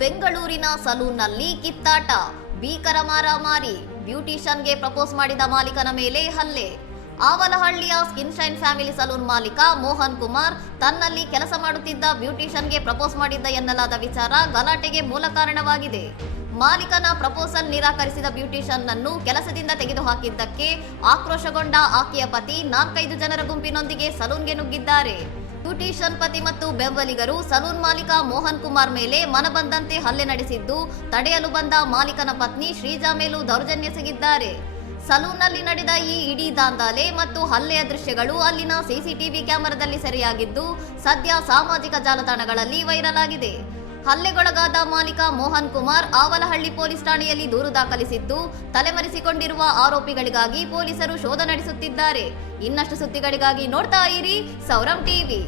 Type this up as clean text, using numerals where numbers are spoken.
ಬೆಂಗಳೂರಿನ ಸಲೂನ್ನಲ್ಲಿ ಕಿತ್ತಾಟ, ಭೀಕರ ಮಾರಾಮಾರಿ, ಬ್ಯೂಟಿಷಿಯನ್ಗೆ ಪ್ರಪೋಸ್ ಮಾಡಿದ ಮಾಲೀಕನ ಮೇಲೆ ಹಲ್ಲೆ. ಆವಲಹಳ್ಳಿಯ ಸ್ಕಿನ್ ಶೈನ್ ಫ್ಯಾಮಿಲಿ ಸಲೂನ್ ಮಾಲೀಕ ಮೋಹನ್ ಕುಮಾರ್ ತನ್ನಲ್ಲಿ ಕೆಲಸ ಮಾಡುತ್ತಿದ್ದ ಬ್ಯೂಟಿಷಿಯನ್ಗೆ ಪ್ರಪೋಸ್ ಮಾಡಿದ್ದ ಎನ್ನಲಾದ ವಿಚಾರ ಗಲಾಟೆಗೆ ಮೂಲ ಕಾರಣವಾಗಿದೆ. ಮಾಲೀಕನ ಪ್ರಪೋಸಲ್ ನಿರಾಕರಿಸಿದ ಬ್ಯೂಟಿಷಿಯನ್ ಅನ್ನು ಕೆಲಸದಿಂದ ತೆಗೆದುಹಾಕಿದ್ದಕ್ಕೆ ಆಕ್ರೋಶಗೊಂಡ ಆಕೆಯ ಪತಿ 4-5 ಜನರ ಗುಂಪಿನೊಂದಿಗೆ ಸಲೂನ್ಗೆ ನುಗ್ಗಿದ್ದಾರೆ. ಬ್ಯೂಟಿಷಿಯನ್ ಪತಿ ಮತ್ತು ಬೆಂಬಲಿಗರು ಸಲೂನ್ ಮಾಲೀಕ ಮೋಹನ್ ಕುಮಾರ್ ಮೇಲೆ ಮನಬಂದಂತೆ ಹಲ್ಲೆ ನಡೆಸಿದ್ದು, ತಡೆಯಲು ಬಂದ ಮಾಲೀಕನ ಪತ್ನಿ ಶ್ರೀಜಾ ಮೇಲೂ ದೌರ್ಜನ್ಯಸಗಿದ್ದಾರೆ. ಸಲೂನ್ನಲ್ಲಿ ನಡೆದ ಈ ಇಡೀ ದಾಂಧಲೆ ಮತ್ತು ಹಲ್ಲೆಯ ದೃಶ್ಯಗಳು ಅಲ್ಲಿನ ಸಿಸಿಟಿವಿ ಕ್ಯಾಮೆರಾದಲ್ಲಿ ಸೆರೆಯಾಗಿದ್ದು, ಸದ್ಯ ಸಾಮಾಜಿಕ ಜಾಲತಾಣಗಳಲ್ಲಿ ವೈರಲ್ ಆಗಿದೆ. ಹಲ್ಲೆಗೊಳಗಾದ ಮಾಲೀಕ ಮೋಹನ್ ಕುಮಾರ್ ಆವಲಹಳ್ಳಿ ಪೊಲೀಸ್ ಠಾಣೆಯಲ್ಲಿ ದೂರು ದಾಖಲಿಸಿದ್ದು, ತಲೆಮರೆಸಿಕೊಂಡಿರುವ ಆರೋಪಿಗಳಿಗಾಗಿ ಪೊಲೀಸರು ಶೋಧ ನಡೆಸುತ್ತಿದ್ದಾರೆ. ಇನ್ನಷ್ಟು ಸುದ್ದಿಗಳಿಗಾಗಿ ನೋಡ್ತಾ ಇರಿ ಸೌರಂ ಟಿವಿ.